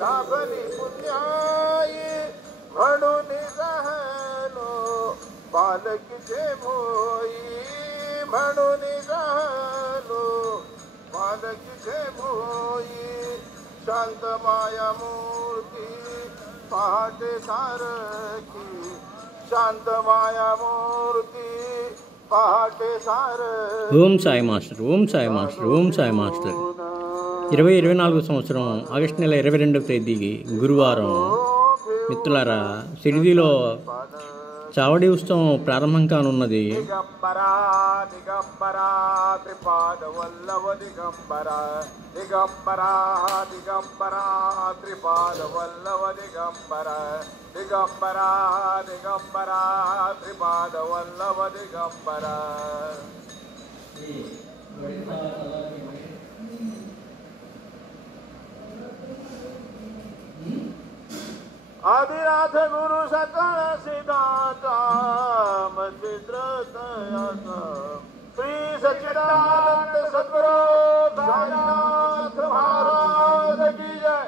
लाभली पुण्याई म्हणून राहलो बालकीचे भोई म्हणून राहलो बालकीचे भोई शांत माया मूर्ती पहाटे सारखी शांत माया मूर्ती पहाटे सारखी Om Sai master Om Sai master Om Sai master 2024 సంవత్సరం ఆగస్టు నెల 22వ తేదీ గురువారం మిత్రులారా షిరిడీలో చావడి ఉత్సవం ప్రారంభం కానున్నది. దిగంబరా దిగంబరా త్రిపాద వల్లభ దిగంబరా దిగంబరా దిగంబరా త్రిపాద వల్లభ దిగంబరా దిగంబరా దిగంబరా త్రిపాద వల్లభ దిగంబరా आदिनाथ गुरु सकळ सिद्धांता मंदिरतयाचा श्री सच्चिदानंद सद्गुरु साईनाथ महाराज की जय.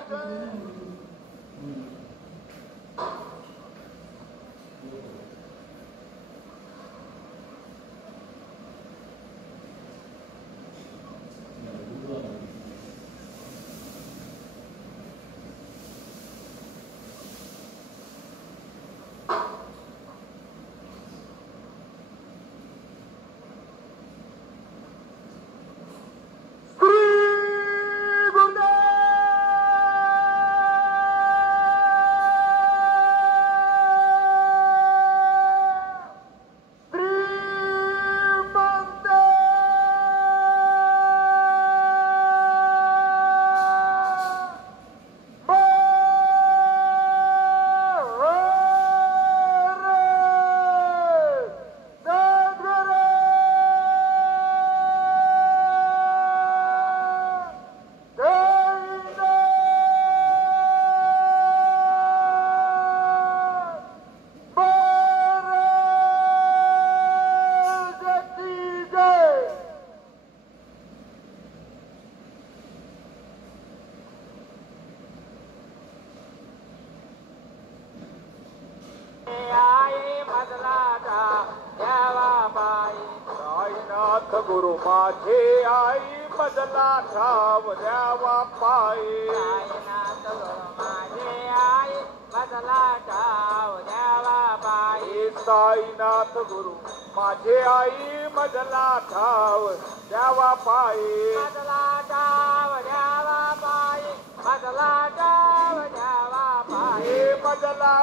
साईनाथ गुरु माझे आई बदला ठाव द्यावा पायी साईनाथ गुरु माझे आई बदला ठाव द्यावा पायी साईनाथ गुरु माझे आई बदला ठाव द्यावा पायी बदला ठाव द्यावा पायी बदला ठाव द्यावा पायी बदला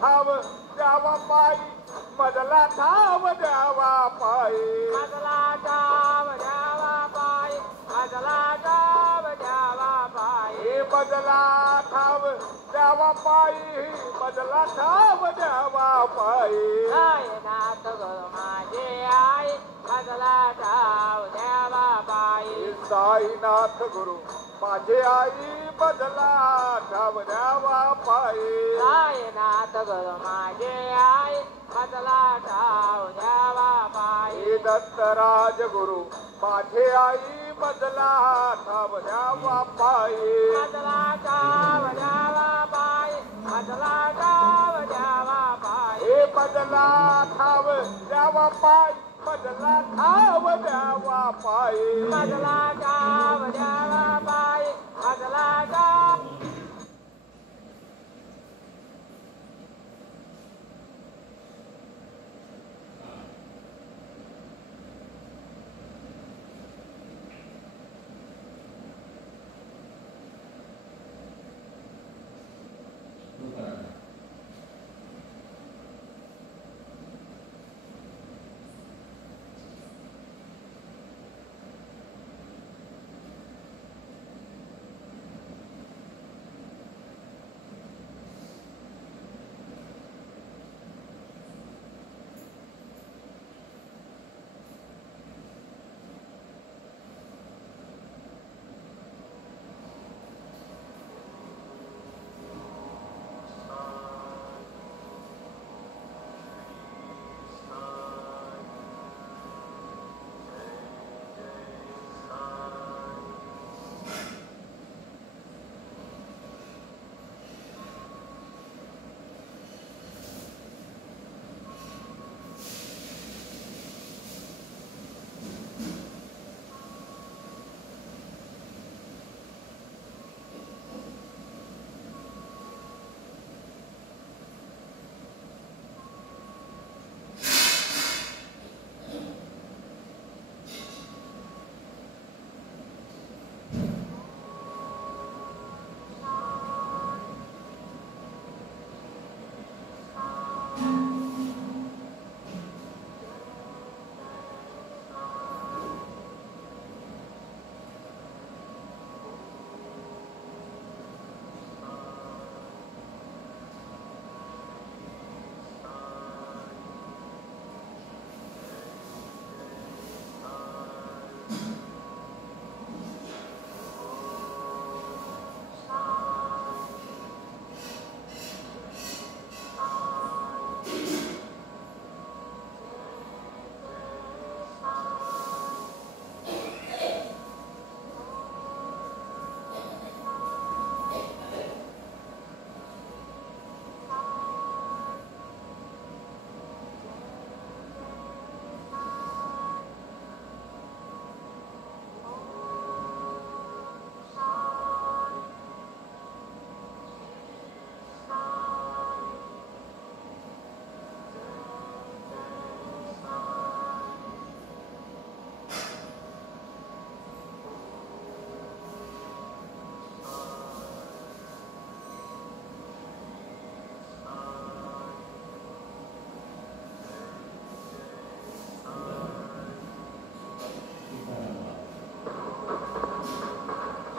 ठाव द्यावा पायी बदला ठाव द्यावा पायी बदला ठाव द्यावा पायी बदला ठाव द्यावा पायी बदला ठाव द्यावा पायी बदला ठाव द्यावा पायी साईनाथ गुरु माझे आई बदला ठाव द्यावा पायी साईनाथ गुरु माझे आई बदला ठाव द्यावा पायी साईनाथ गुरु माझे आई बदला ठाव द्यावा पायी दत्तराज गुरु माझे आई बदला ठाव द्यावा पायी बदला ठाव द्यावा पायी बदला ठाव द्यावा पायी बदला ठाव द्यावा पायी बदला ठाव द्यावा पायी बदला ठाव द्यावा पायी बदला ठाव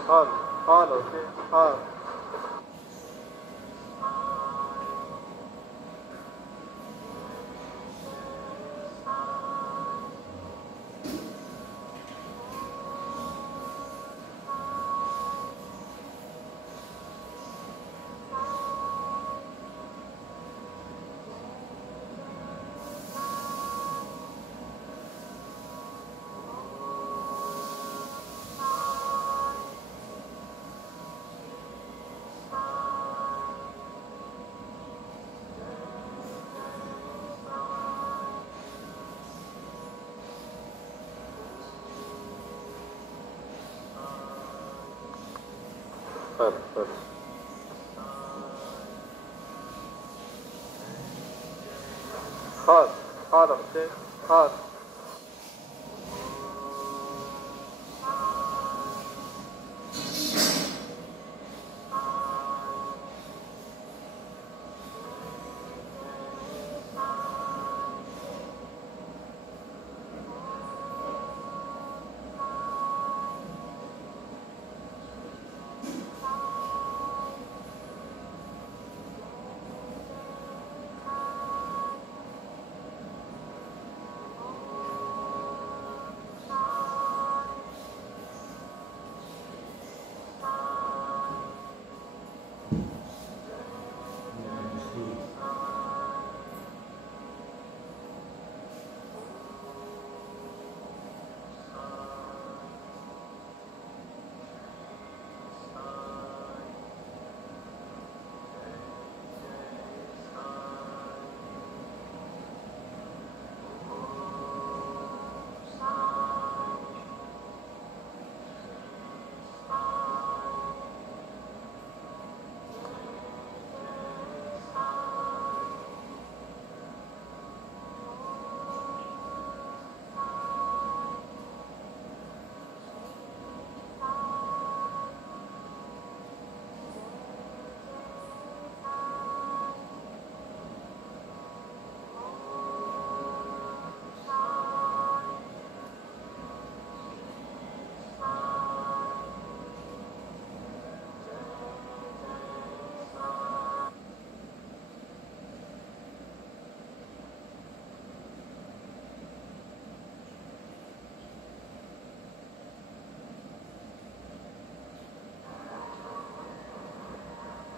हाल होते हाल हाल होते हाल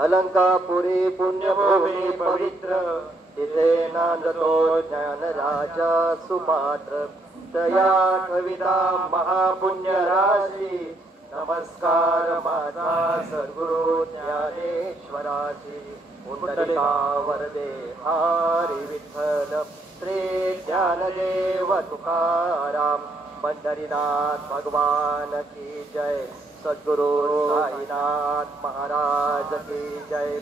अलंकापुरी पुण्यभूमी पवित्र तिथे नांदतो ज्ञानराजा सुपात्र तया कविता महापुण्य राशी नमस्कार माझा सद्गुरु ज्ञानेश्वराची पुंडलिका वरदे हरी विठ्ठल श्री ज्ञानदेव तुकाराम पंढरीनाथ भगवान की जय सद्गुरु साईनाथ महाराज की जय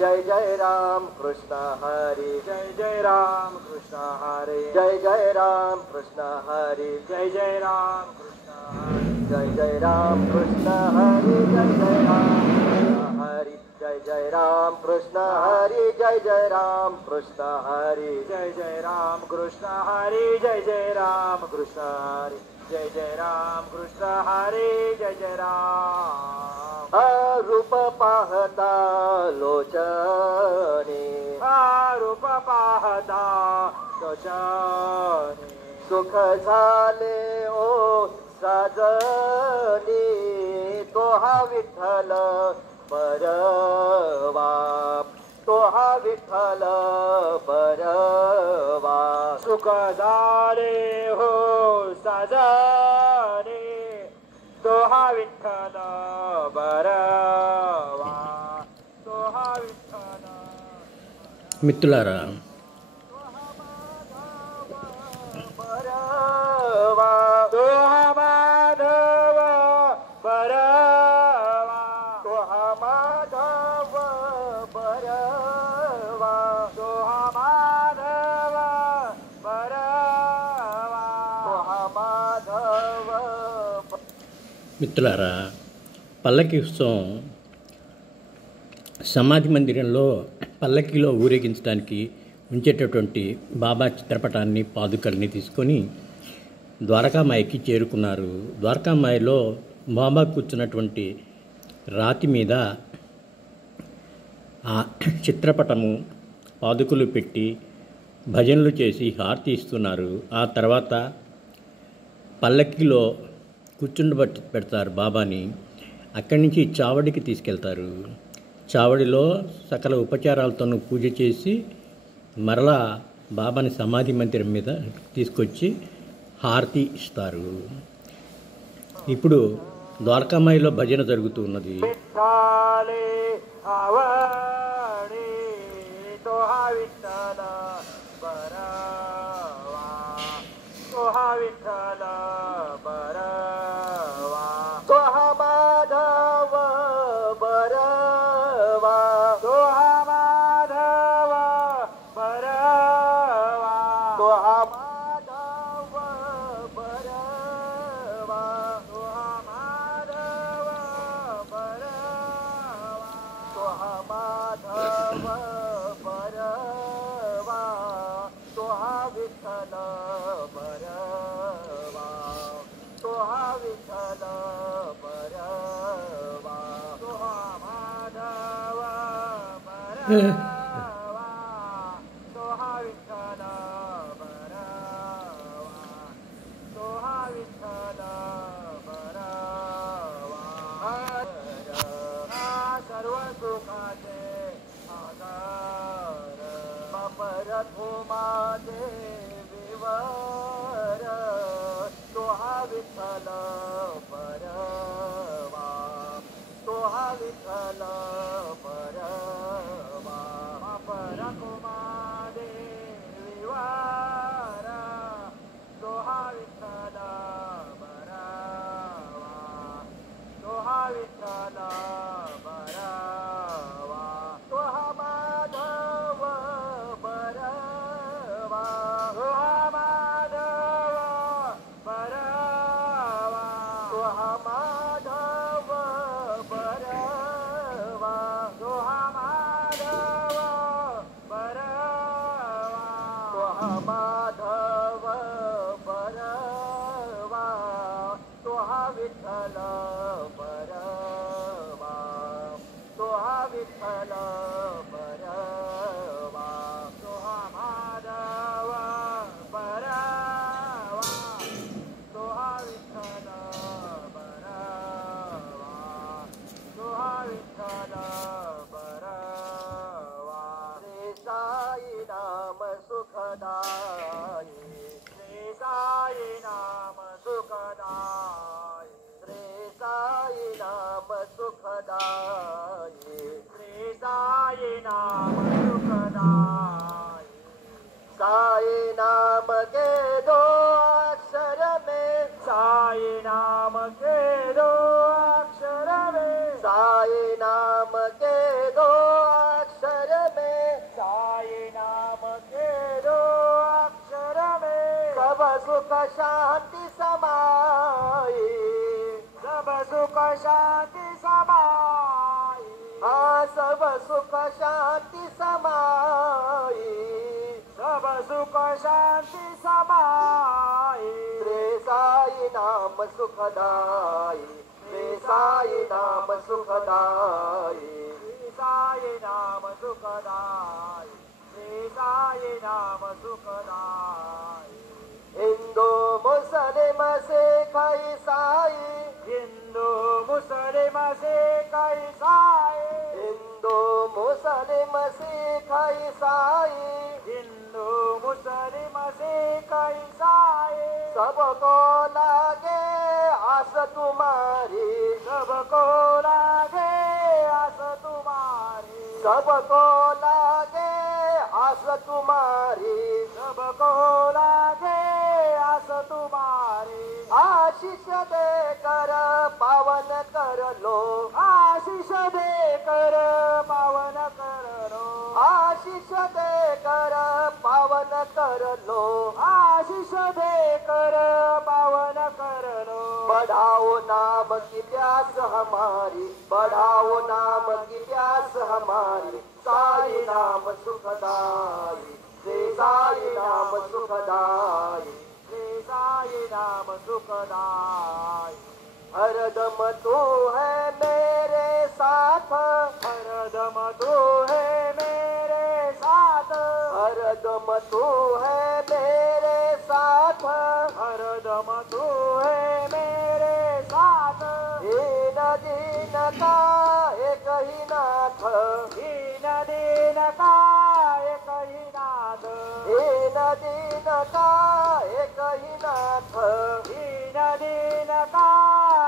जय जय राम कृष्ण हरि जय जय राम कृष्ण हरि जय जय राम कृष्ण हरि जय जय राम कृष्ण हरि जय जय राम कृष्ण हरि जय जय राम कृष्ण हरि जय जय राम कृष्ण हरि जय जय राम कृष्ण हरि जय जय राम कृष्ण हरि जय जय राम कृष्ण हरि जय जय राम कृष्ण हरे जय जय राम रूप पाहता लोचने रूप पाहता लोचने सुख झाले ओ साजनी तो हा विठ्ठल परवा तो हा विठ्ठल परवा सुख झाले हो साजने तो हा विठ्ठल बरवा तो हा विठ्ठल మిత్రులారా, बरवा तो हा माधव बरवा तो हा माधव बरवा तो हा माधव बरवा तो हा माधव మిత్రులారా, పల్లకి ఉత్సవం సమాధి మందిరంలో పల్లకిలో ఊరేగించడానికి ఉంచేటటువంటి బాబా చిత్రపటాన్ని పాదుకల్ని తీసుకొని ద్వారకామాయికి చేరుకున్నారు. ద్వారకామాయిలో బాబా కూర్చున్నటువంటి రాతి మీద ఆ చిత్రపటము పాదుకులు పెట్టి భజనలు చేసి హారతి ఇస్తున్నారు. ఆ తర్వాత పల్లకిలో కూర్చుండబట్టి పెడతారు బాబాని. అక్కడి నుంచి చావడికి తీసుకెళ్తారు. చావడిలో సకల ఉపచారాలతోనూ పూజ చేసి మరలా బాబాని సమాధి మందిరం మీద తీసుకొచ్చి హారతి ఇస్తారు. ఇప్పుడు ద్వారకామాయిలో భజన జరుగుతూ ఉన్నది. विठ्ठले आवडी तो हा विठ्ठल बरवा, तो हा विठ्ठल बरवा, तो हा माधव बरवा, तो हा माधव बरवा, तो हा माधव बरवा, तो हा माधव बरवा, तो हा माधव बरवा, तो हा विठ्ठल बरवा, तो हा विठ्ठल बरवा, तो हा माधव बरवा, तो हा विठ्ठल बरवा, तो हा विठ्ठल बरवा, सर्व सुखाचे आधार परधुमाचे विवर, तो हा विठ्ठल बरवा, तो हा विठ्ठल बरवा, परधुमाचे विवर, तो हा विठ्ठल बरवा, तो हा विठ्ठल बरवा, तो हा माधव बरवा, तो हा माधव बरवा, तो हा माधव बरवा, तो हा माधव बरवा, तो हा माधव बरवा, तो हा विठ्ठल बरवा, तो हा विठ्ठल बरवा, तो हा माधव बरवा, तो हा विठ्ठल बरवा, तो हा विठ्ठल बरवा. श्री साई नाम सुखदाई, श्री साई नाम सुखदाई, श्री साई नाम सुखदाई, श्री साई नाम सुखदाई. साई नाम के दो अक्षर में, साई नाम के दो अक्षर में, साई नाम के दो अक्षर में, साई नाम के दो अक्षर में सब सुख शांति समाई, सब सुख शांति समाई, हाँ सब सुख शांति समाई, सब सुख शांति समाई. श्री साई नाम सुखदाई, श्री साई नाम सुखदाई, श्री साई नाम सुखदाई, श्री साई नाम सुखदाई. हिंदू मुस्लिम सिख ईसाई, हिंदू मुस्लिम सिख ईसाई, हिंदू मुस्लिम सिख ईसाई, हिंदू मुस्लिम सिख ईसाई. सबको लागे आस तुम्हारी, सबको लागे आस तुम्हारी, सबको लागे आस तुम्हारी, सबको लागे आस तुम्हारी. आशीष देकर पावन कर लो, आशीष देकर पावन कर लो, आशीष देकर पावन कर लो, आशीष देकर पावन कर लो. बढ़ाओ नाम की प्यास हमारी, बढ़ाओ नाम की प्यास हमारी. साई नाम सुखदाई, श्री साई नाम सुखदाई, श्री साई नाम सुखदाई. हरदम तू है मेरे साथ, हरदम तू है मेरे साथ, हरदम तू है मेरे साथ, हरदम तू है मेरे साथ, दीन दीन का एक ही नाथ, दीन दीन का एक ही नाथ, दीन दीन का एक ही नाथ, दीन दीन का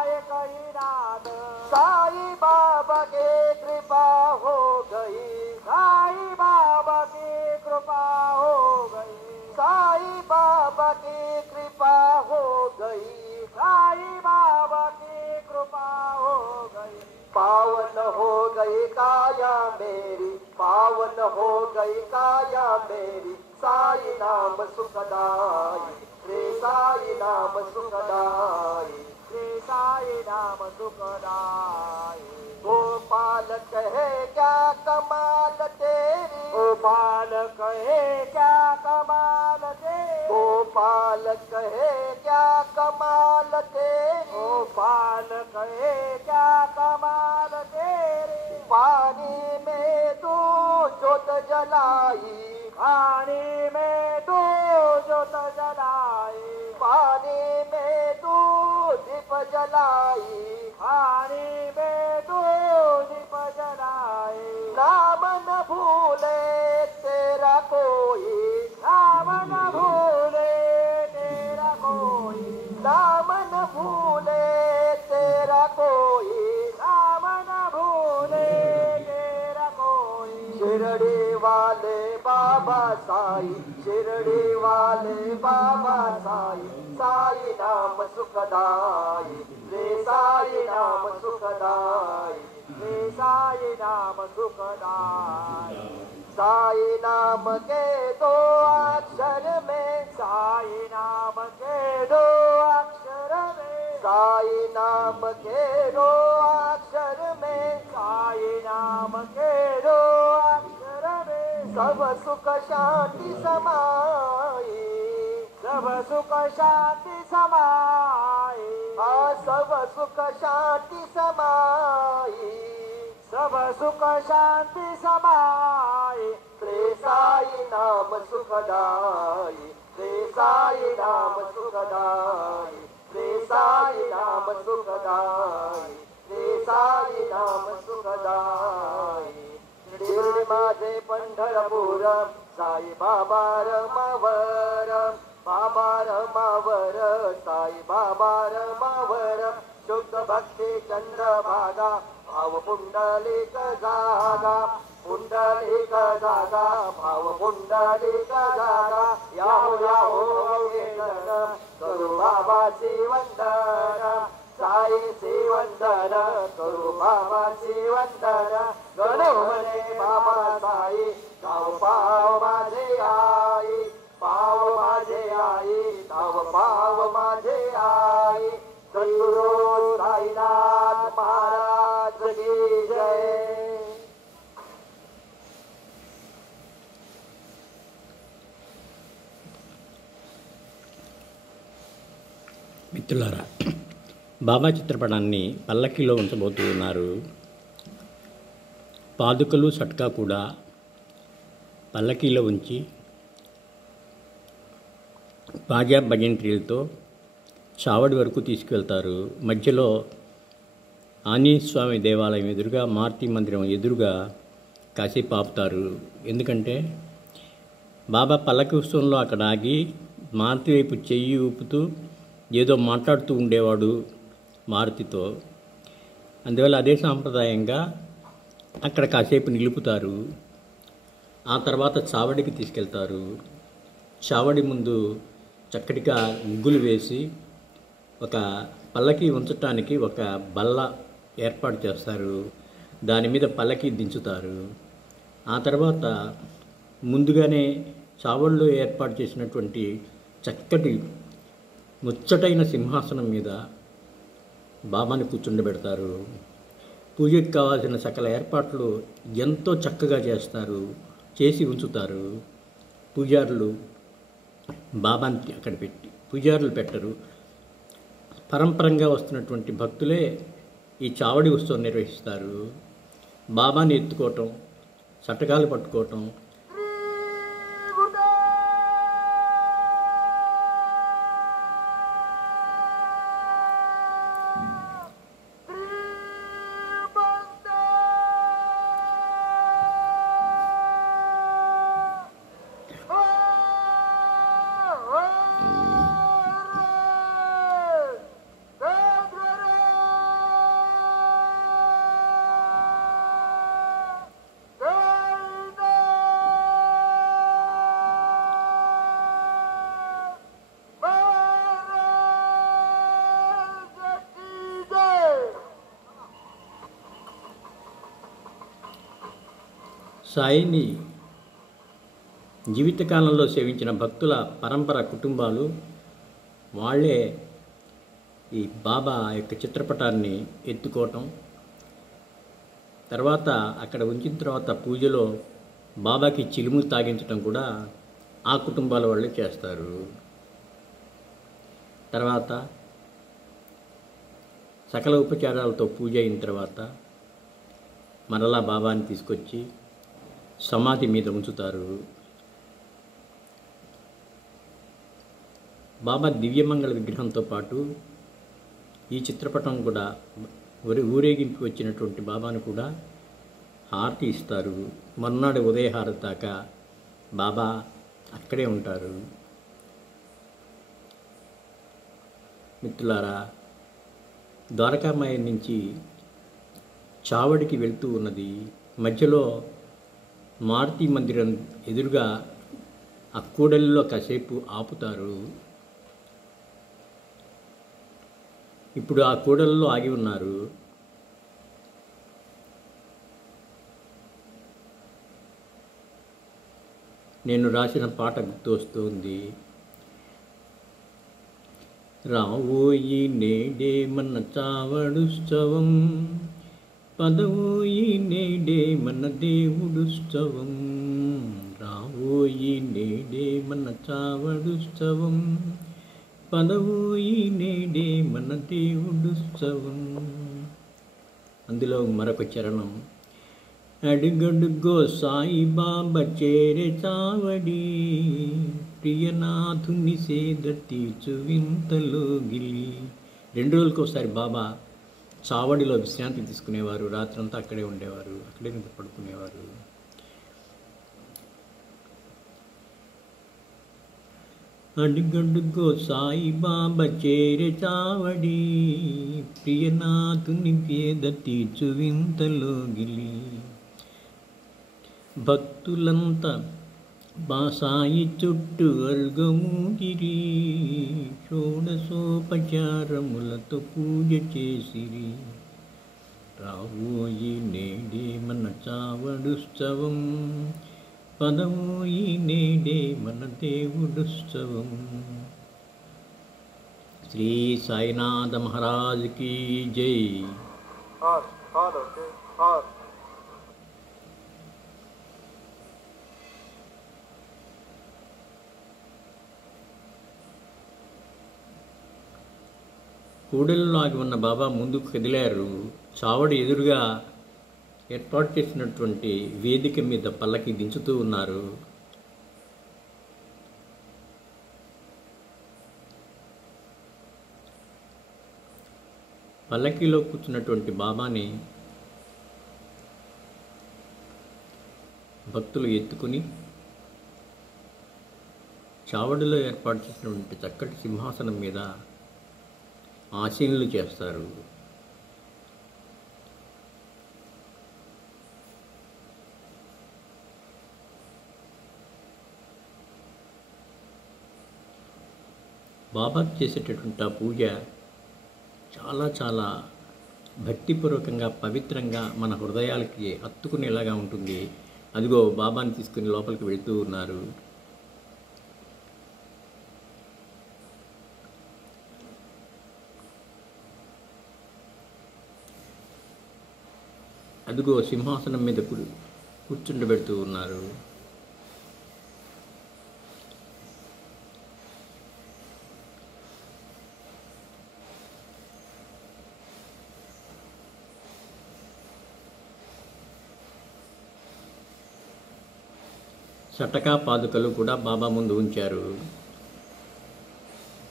एक ही नाथ, साईं बाबा की कृपा हो गई, साईं बाबा की कृपा हो गई, साईं बाबा की कृपा हो गई, साईं बाबा की कृपा हो गई, पावन हो गई काया मेरी, पावन हो गई काया मेरी, साई नाम सुखदाई, श्री साई नाम सुखदाई, श्री साई नाम सुखदाई, गोपाल कहे क्या कमाल तेरी, गोपाल कहे क्या कमाल तेरी, गोपाल कहे क्या कमाल तेरी, गोपाल कहे क्या कमाल तेरी, पानी में तू जोत जलाई, पानी में तू जोत जलाई, पानी में तू दीप जलाई, पानी में तू दीप जलाई, नाम न भूले तेरा कोई, नाम न भूले तेरा कोई, नाम न भूले तेरा कोई, नाम न भूले तेरा कोई, शिरडी वाले बाबा साई, शिरडी वाले बाबा साई, साई नाम सुखदाई, रे साई नाम सुखदाई, श्री साई नाम सुखदाई, साई नाम के दो अक्षर में, साई नाम के दो अक्षर में, साई नाम के दो अक्षर में, साई नाम के दो अक्षर में, सब सुख शांति समाई, सब सुख शांति समाई, हाँ सब सुख शांति समाई, सब सुख शांति समाई, श्री साई नाम सुखदाई, श्री साई नाम सुखदाई, श्री साई नाम सुखदाई, श्री साई नाम सुखदाई, शिर्डी माझे पंढरपूर, साई बाबा रमावर, बाबा रमावर, साई बाबा रमावर, शुद्ध भक्ती चंद्रभागा, भाव पुंडलिक जागा, पुंडलिक जागा, भाव पुंडलिक जागा, याहो याहो वेदन, करू बाबाची वंदन, साई वंदन, करू बाबाची वंदन, गणो म्हणे बाबा साई, धाव पाव माझे आई, पाव माझे आई, धाव पाव माझे आई, सद्गुरु साईनाथ महाराज की जय. మిత్రులారా, బాబా చిత్రపటాన్ని పల్లకీలో ఉంచబోతూ ఉన్నారు. పాదుకలు సట్కా కూడా పల్లకీలో ఉంచి బాజా భజంత్రీలతో చావడి వరకు తీసుకువెళ్తారు. మధ్యలో ఆంజనేయ స్వామి దేవాలయం ఎదురుగా, మారుతి మందిరం ఎదురుగా కాసేపు ఆపుతారు. ఎందుకంటే బాబా పల్లకి ఉత్సవంలో అక్కడ ఆగి మారుతి వైపు చెయ్యి ఊపుతూ ఏదో మాట్లాడుతూ ఉండేవాడు మారుతితో. అందువల్ల అదే సాంప్రదాయంగా అక్కడ కాసేపు నిలుపుతారు. ఆ తర్వాత చావడికి తీసుకెళ్తారు. చావడి ముందు చక్కటిగా ముగ్గులు వేసి ఒక పల్లకి ఉంచటానికి ఒక బల్ల ఏర్పాటు చేస్తారు. దాని మీద పల్లకి దించుతారు. ఆ తర్వాత ముందుగానే చావడిలో ఏర్పాటు చేసినటువంటి చక్కటి ముచ్చటైన సింహాసనం మీద బాబాని కూర్చుండబెడతారు. పూజకి కావాల్సిన సకల ఏర్పాట్లు ఎంతో చక్కగా చేసి ఉంచుతారు. పూజారులు బాబాని అక్కడ పెట్టి పూజారులు పెట్టరు. పరంపరంగా వస్తున్నటువంటి భక్తులే ఈ చావడి ఉత్సవం నిర్వహిస్తారు. బాబాని ఎత్తుకోవటం, చట్టకాలు పట్టుకోవటం, సాయిని జీవితకాలంలో సేవించిన భక్తుల పరంపర కుటుంబాలు వాళ్ళే ఈ బాబా యొక్క చిత్రపటాన్ని ఎత్తుకోవటం, తర్వాత అక్కడ ఉంచిన తర్వాత పూజలో బాబాకి చిలుములు తాగించడం కూడా ఆ కుటుంబాల వాళ్ళే చేస్తారు. తర్వాత సకల ఉపచారాలతో పూజ అయిన తర్వాత మరలా బాబాని తీసుకొచ్చి సమాధి మీద ఉంచుతారు. బాబా దివ్యమంగళ విగ్రహంతో పాటు ఈ చిత్రపటం కూడా ఊరేగింపు వచ్చినటువంటి బాబాను కూడా హారతి ఇస్తారు. మర్నాడు ఉదయహారతి దాకా బాబా అక్కడే ఉంటారు. మిత్రులారా, ద్వారకామాయ నుంచి చావడికి వెళ్తూ ఉన్నది. మధ్యలో మారుతి మందిరం ఎదురుగా ఆ కూడలిలో కాసేపు ఆపుతారు. ఇప్పుడు ఆ కూడలిలో ఆగి ఉన్నారు. నేను రాసిన పాట గుర్తు వస్తుంది. రావోయి నేడే మన చావడుత్సవం, పదవోయి నేడే మన దేవుడుత్సవం. రావోయి నేడే మన చావడుత్సవం, పదవోయి నేడే మన దేవుడుత్సవం. అందులో మరొక చరణం, అడుగడుగో సాయిబాబా చేరే చావడి, ప్రియనాథుని సేద తీర్చు వింతలో గిలి. 2 రోజులకు ఒకసారి బాబా చావడిలో విశ్రాంతి తీసుకునేవారు. రాత్రంతా అక్కడే ఉండేవారు, అక్కడే నిద్ర పడుకునేవారు. అడుగడుగో సాయిబాబా చేరే చావడి, ప్రియనాథుని పేద తీర్చు వింతలో గిలి. భక్తులంతా బాసాయి చుట్టూ అల్గమూగిరి, షోడశోపచారములతో పూజ చేసిరి. రావోయి నేడే మన చావడుత్సవం, పదవోయి నేడే మన దేవుడుత్సవం. శ్రీ సాయినాథ మహారాజ్కి జై. కూడలిలో ఆగి ఉన్న బాబా ముందుకు కదిలారు. చావడి ఎదురుగా ఏర్పాటు చేసినటువంటి వేదిక మీద పల్లకి దించుతూ ఉన్నారు. పల్లకీలో కూర్చున్నటువంటి బాబాని భక్తులు ఎత్తుకుని చావడిలో ఏర్పాటు చేసినటువంటి చక్కటి సింహాసనం మీద ఆశీనులు చేస్తారు. బాబాకి చేసేటటువంటి ఆ పూజ చాలా చాలా భక్తిపూర్వకంగా, పవిత్రంగా మన హృదయాలకి హత్తుకునేలాగా ఉంటుంది. అదిగో బాబాని తీసుకుని లోపలికి వెళ్తూ ఉన్నారు. అదిగో సింహాసనం మీద కూర్చుండబెడుతూ ఉన్నారు. చటకా పాదుకలు కూడా బాబా ముందు ఉంచారు.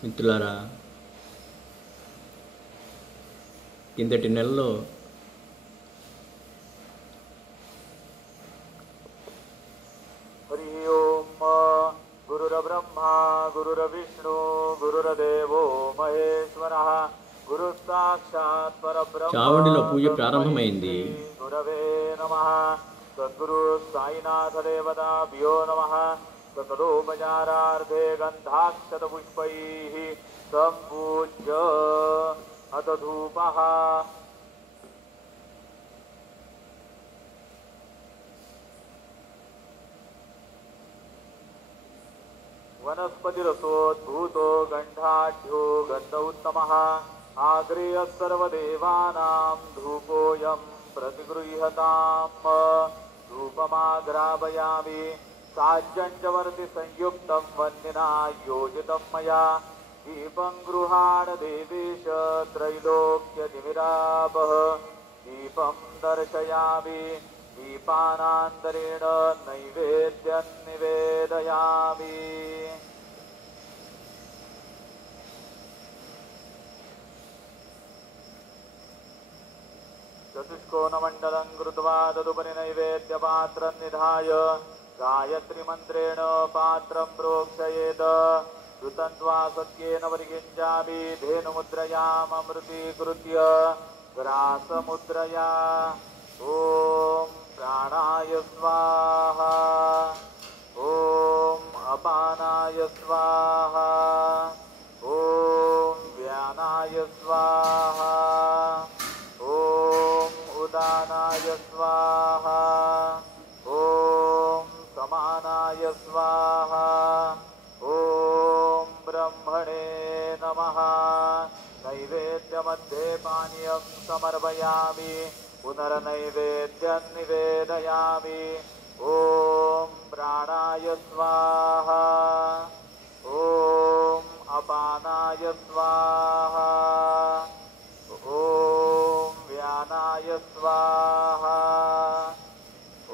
మిత్రులారా, కిందటి నెలలో हरि ओम गुरुर्ब्रह्मा गुरुर्विष्णु गुरुर्देवो महेश्वरः गुरु साक्षात् परब्रह्म చావడిలో పూజ ప్రారంభమైంది. गुरवे नमः. सद्गुरु साईनाथ देवताभ्यो नमः. सकलोपचारार्थे गन्धाक्षतपुष्पैः सम्पूज्य अथ धूपः. वनस्पतिरसोद्भूतो गन्धाढ्यो गन्ध उत्तमः. आग्रेय सर्वदेवानां धूपोऽयं प्रतिगृह्यताम्. धूपमाग्रापयामि साज्यञ्चवर्ति संयुक्तं वह्निना योजितं मया. दीपं गृहाण देवेश त्रैलोक्यतिमिरापः. दीपं दर्शयामि दीपानान्तरेण नैवेद्यं निवेदयामि. चतुष्कोणमण्डलं कृत्वा तदुपरि नैवेद्यपात्रं निधाय गायत्रीमन्त्रेण पात्रं प्रोक्षयेत्. ऋतन्त्वा सत्येन परिगिञ्जामि धेनुमुद्रयाममृतीकृत्य ग्रासमुद्रया. ॐ प्राणाय स्वाहा. ॐ अपानाय स्वाहा. ॐ व्यानाय स्वाहा. ॐ उदानाय स्वाहा. ॐ समानाय स्वाहा. ॐ ब्रह्मणे नमः. नैवेद्यमध्ये पानीयं समर्पयामि. पुनर्नैवेद्यं निवेदयामि. ॐ प्राणाय स्वाहा. ॐ अपानाय स्वाहा. ॐ व्यानाय स्वाहा. ॐ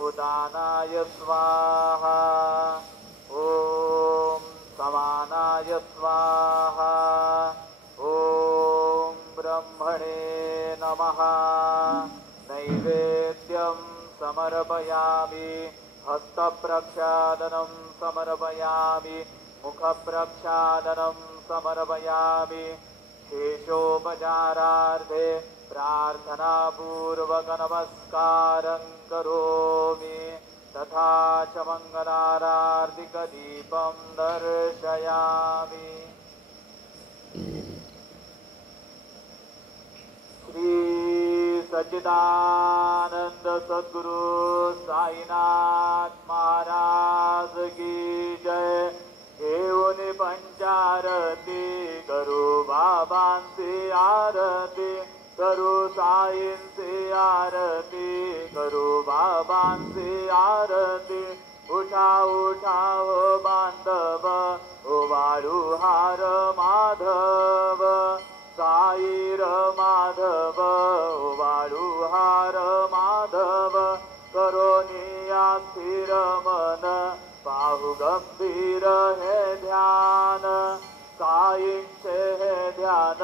उदानाय स्वाहा. ॐ समानाय स्वाहा. ॐ ब्रह्मणे नमः. नैवेद्यं समर्पयामि. हस्तप्रक्षालनं समर्पयामि. मुखप्रक्षालनं समर्पयामि. शेषोपचारार्थे प्रार्थनापूर्वकनमस्कारं करोमि. तथा च मङ्गलारार्तिकदीपं दर्शयामि. श्री सच्चिदानंद सद्गुरु साईनाथ महाराज की जय. घेऊन पंचारती करू बाबांची आरती. करू साईंची आरती. करू बाबांची आरती. उठा उठा हो बांधव ओवाळू हार माधव. साईर माधव ओवाळू हार माधव. करोनिया स्थिर मन पाहू गंभीर हे ध्यान. साईंचे हे ध्यान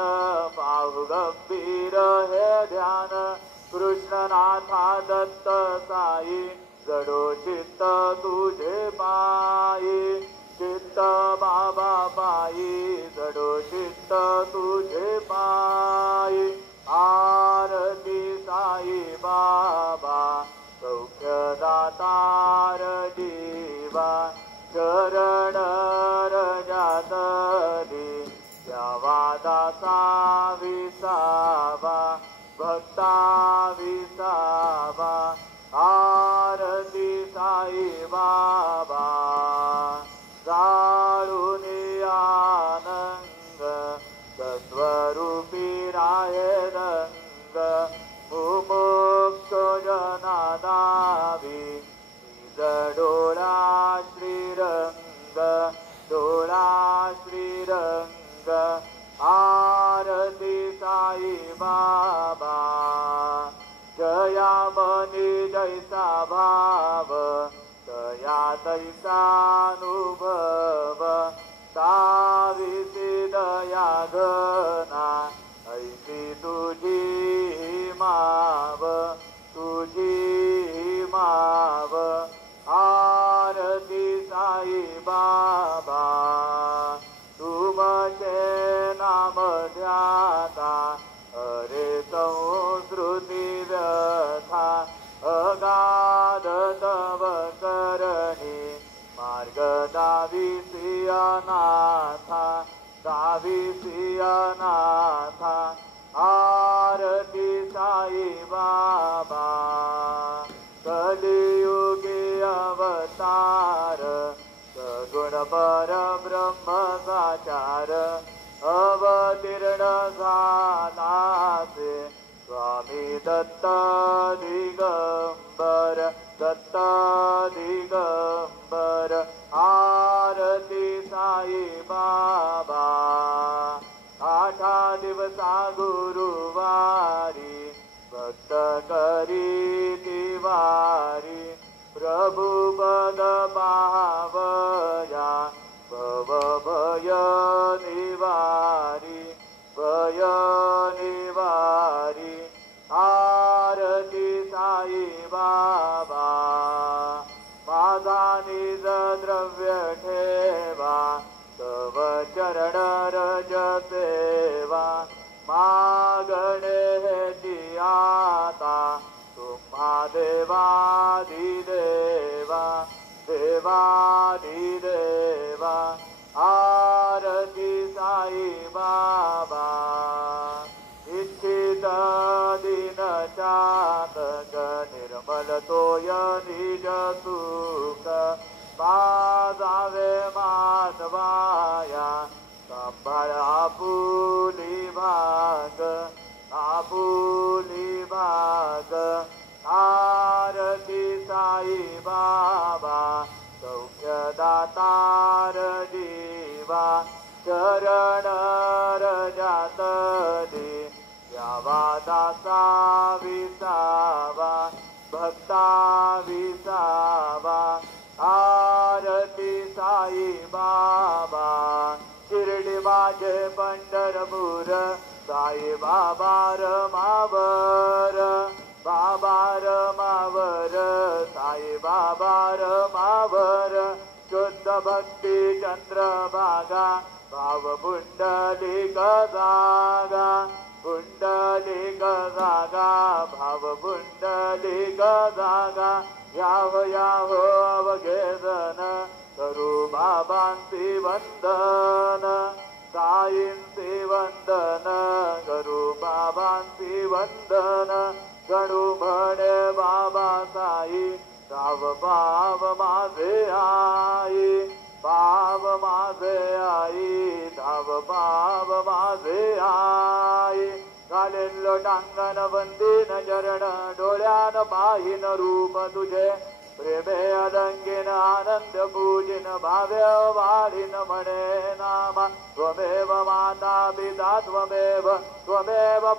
पाहू गंभीर हे ध्यान. कृष्णनाथा दत्त साई जडो चित्त तुझे पायी. चित्त बाबा पायी जडो चित्त तुझे पायी. आरती साई बाबा सौख्यदातार जीवा. चरण रजातली द्यावा दासा विसावा. भक्ता विसावा. आरती साई बाबा जाळूनी आनंद. सत्वरूपी राहे रंग. मुमुक्ष जनादावी डोळा श्रीरंग. डोळा श्रीरंग. आरती साई बाबा जया मनी जैसा भाव. मागना ऐसी तुझी माव तुझी माव आरती साई बाबा तुमचे नाम ध्याता हरे संस्कृती व्यथा अगाध तव करणी मार्ग दाविसियनाथा आरती साई बाबा कलियुगी अवतार सगुण परब्रह्म साचार अवतीर्ण झालासे स्वामी दत्त दिगंबर आरती साई बाबा आठा दिवसा गुरुवारी भक्त करी तिवारी प्रभु पद पावया भव भय निवारी आरती साई बाबा माझा निज द्रव्य ठेवा तव चरण रज सेवा मागणे हेची आता तुम्हा देवादिदेवा आरती साई बाबा इच्छित दिन चातक निर्मल तोय निज सुख पाजावे माधवाया सांभाळ आपुली भाग आरती साई बाबा सौख्यदातार जीवा चरण रजातली यावा दासा विसावा भक्ता विसावा आरती साई बाबा शिर्डी माझे पंढरपूर साई बाबा रमावर साई बाबा रमावर शुद्ध भक्ती चंद्रभागा भाव पुंडलिक जागा भाव पुंडलिक जागा याव अवघेदन करू बाबांची वंदन साईंची वंदन करू बाबांची वंदन गणू म्हणे बाबा साई धाव पाव माझे आई धाव पाव माझे आई घालेन लोटांगण वंदीन चरण डोळ्यान पाहिन रूप तुझे प्रेमे अलंगिन आनंद पूजिन भाव्य वाढीन म्हणे नामा त्वमेव माता पिता त्वमेव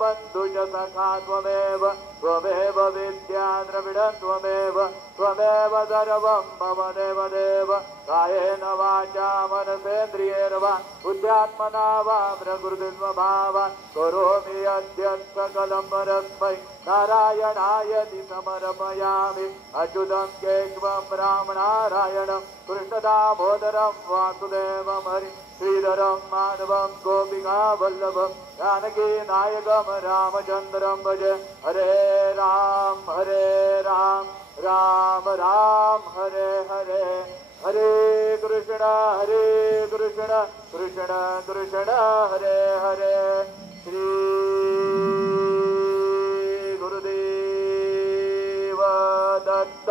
बंधुच सखा त्वमेव विद्या द्रविडं त्वमेव सर्वं मम देव कायेन वाचा मनसेन्द्रियैर्वा बुद्ध्यात्मना वा प्रकृतिस्वभावात् करोमि अद्य सकलं परस्मै नारायणायति समर्पयामि अच्युतं केशवं रामनारायणं कृष्णदामोदरं वासुदेवं हरि श्रीधरं माधवं गोपिकावल्लभं जानकीनायकं रामचन्द्रं भजे हरे राम राम राम हरे हरे हरे कृष्ण कृष्ण कृष्ण हरे हरे श्री गुरुदेव दत्त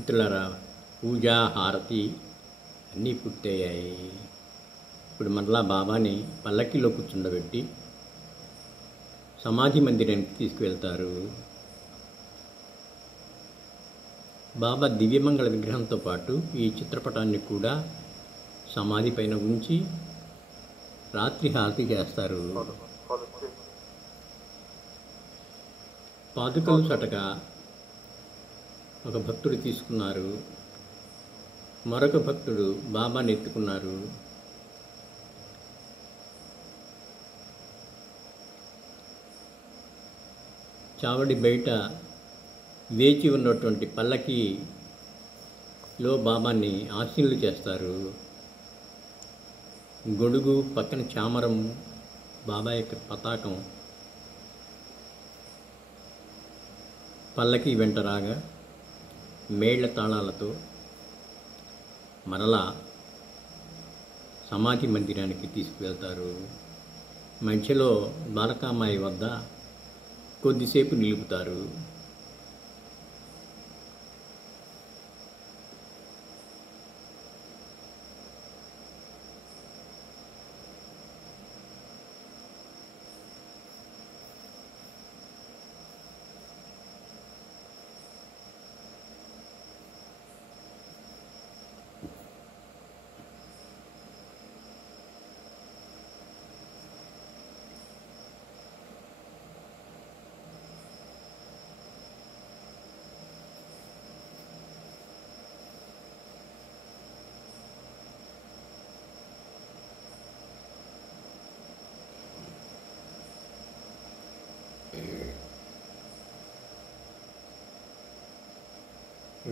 మిత్రులారా, పూజ హారతి అన్నీ పూర్తయ్యాయి. ఇప్పుడు మరలా బాబాని పల్లకిలో కూర్చుండబెట్టి సమాధి మందిరానికి తీసుకువెళ్తారు. బాబా దివ్యమంగళ విగ్రహంతో పాటు ఈ చిత్రపటాన్ని కూడా సమాధి పైన ఉంచి రాత్రి హారతి చేస్తారు. పాదుకలు సటగా ఒక భక్తుడు తీసుకున్నారు. మరొక భక్తుడు బాబాని ఎత్తుకున్నారు. చావడి బయట వేచి ఉన్నటువంటి పల్లకిలో బాబాని ఆశీనులు చేస్తారు. గొడుగు పక్కన చామరం, బాబా యొక్క పతాకం పల్లకి వెంట రాగా మేళ్ల తాళాలతో మరలా సమాధి మందిరానికి తీసుకువెళ్తారు. మధ్యలో బాలకామాయి వద్ద కొద్దిసేపు నిలుపుతారు.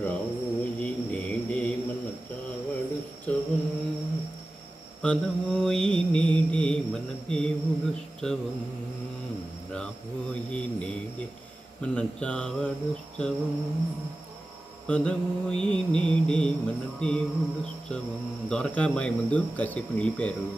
రావోయి నేడే మన చావడుత్సవం, పదవోయి నేడే మన దేవుడుత్సవం. రావోయి నేడే మన చావడుత్సవం, పదవోయి నేడే మన దేవుడుత్సవం. ద్వారకామాయి ముందు కాసేపు నిలిపారు.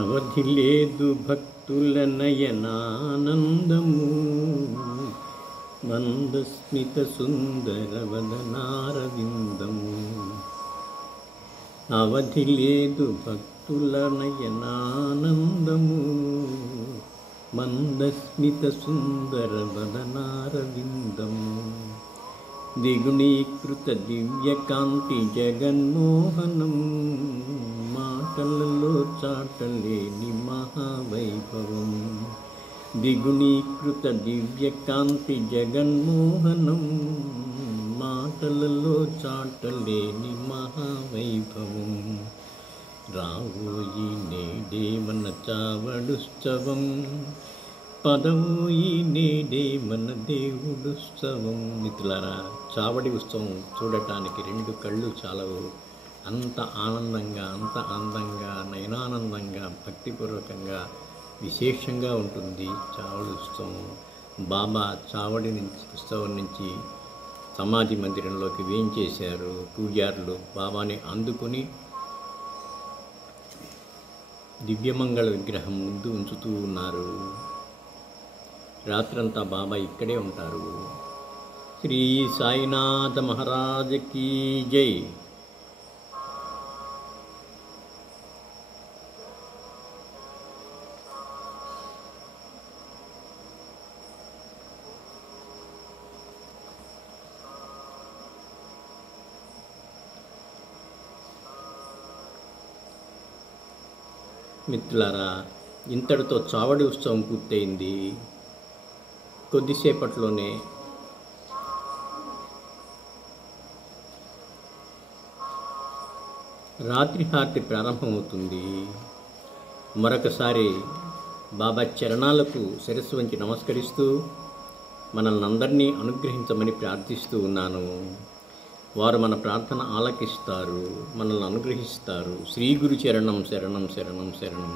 అవధి లేదు భక్తుల నయనానందము, మందస్మిత సుందర వదనారవిందము. అవధి లేదు భక్తుల నయనానందము, మందస్మిత సుందర వదనారవిందము. ద్విగుణీకృత దివ్యకాంతి జగన్మోహనం, మాటి మాటలలో చాటలేని మహావైభవం, దిగునీకృత దివ్యకాంతి జగన్మోహనం, మాటలలో చాటలేని మహావైభవం, రావోయి నేడే మన చావడుత్సవం, పదవోయి నేడే మన దేవుడుత్సవం. మిత్రులారా, చావడి ఉత్సవం చూడటానికి రెండు కళ్ళు చాలవు. అంత ఆనందంగా, అంత అందంగా, నయనానందంగా, భక్తిపూర్వకంగా, విశేషంగా ఉంటుంది చావడి ఉత్సవం. బాబా చావడి నుంచి ఉత్సవం నుంచి సమాధి మందిరంలోకి వేయించేశారు. పూజారులు బాబాని అందుకుని దివ్యమంగళ విగ్రహం ముందు ఉంచుతూ ఉన్నారు. రాత్రంతా బాబా ఇక్కడే ఉంటారు. శ్రీ సాయినాథ మహారాజ్ కీ జై. మిత్రులారా, ఇంతటితో చావడి ఉత్సవం పూర్తయింది. కొద్దిసేపట్లోనే రాత్రి హారతి ప్రారంభమవుతుంది. మరొకసారి బాబా చరణాలకు శిరస్సు వంచి నమస్కరిస్తూ మనల్ని అందరినీ అనుగ్రహించమని ప్రార్థిస్తూ ఉన్నాను. వారు మన ప్రార్థన ఆలకిస్తారు, మనల్ని అనుగ్రహిస్తారు. శ్రీ గురు చరణం శరణం శరణం శరణం.